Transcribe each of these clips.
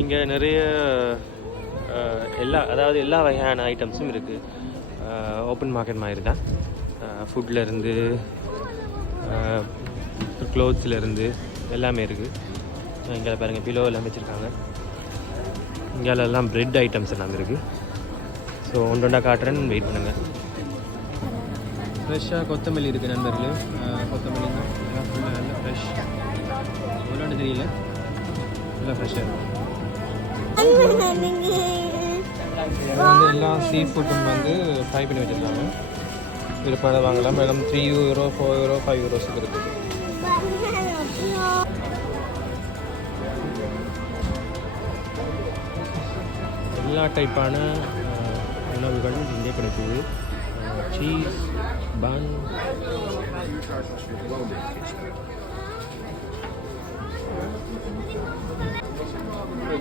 இங்கே நிறைய எல்லா வகையான ஐட்டம்ஸும் இருக்குது. ஓப்பன் மார்க்கெட் மாதிரி தான். ஃபுட்லேருந்து க்ளோத்ஸ்லேருந்து எல்லாமே இருக்குது. இங்கே பாருங்கள், பிலோ எல்லாம் வச்சுருக்காங்க. இங்கே எல்லாம் ப்ரெட் ஐட்டம்ஸ் எல்லாம் இருக்குது. ஸோ ஒன்றா காட்டுறேன்னு வெயிட் பண்ணுங்கள். ஃப்ரெஷ்ஷாக கொத்தமல்லி இருக்குது நண்பர்களே. கொத்தமல்லி தான் எல்லாம் ஃபுல்லாக நல்லா ஃப்ரெஷ். எவ்வளோன்னு தெரியல, நல்லா ஃப்ரெஷ்ஷாக இருக்கும். வந்து எல்லாம் சீ ஃபுட்டும் வந்து ஃப்ரை பண்ணி வச்சுருக்காங்க. விருப்பம் வாங்கலாம். மேடம் €3, €4, €5 இருக்குது. எல்லா டைப்பான உணவுகள் இங்கே கிடைக்குது. சீஸ், பன்,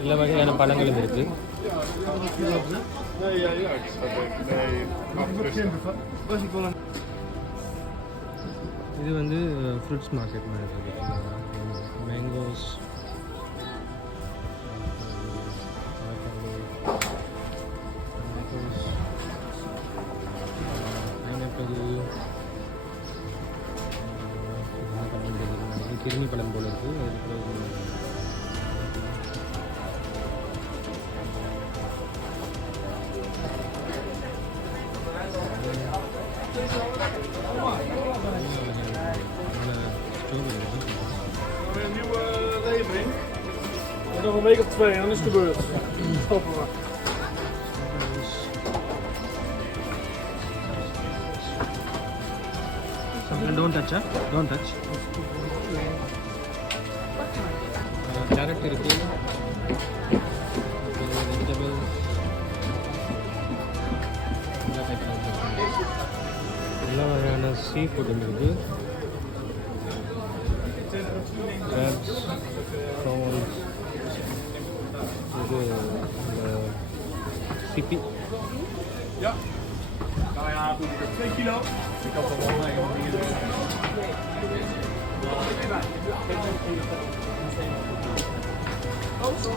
எல்லா வகையான பழங்களும் இருக்குது. இது வந்து ஃப்ரூட்ஸ் மார்க்கெட் மாதிரி இருக்குது. மேங்கோஸ், கிருமி பழம் போல இருக்குது. Nog een week of 2 en dan is het gebeurd. Stoppen we. Don't touch, huh? Don't touch. Carrot இருக்கு. Vegetables. எல்லா வகையான சீ ஃபுட்டும் இருக்குது. Crabs, prawns. இது sipi. Ja. Nou ja, 2 kilo. Ik had er wel mee. Oh, zo.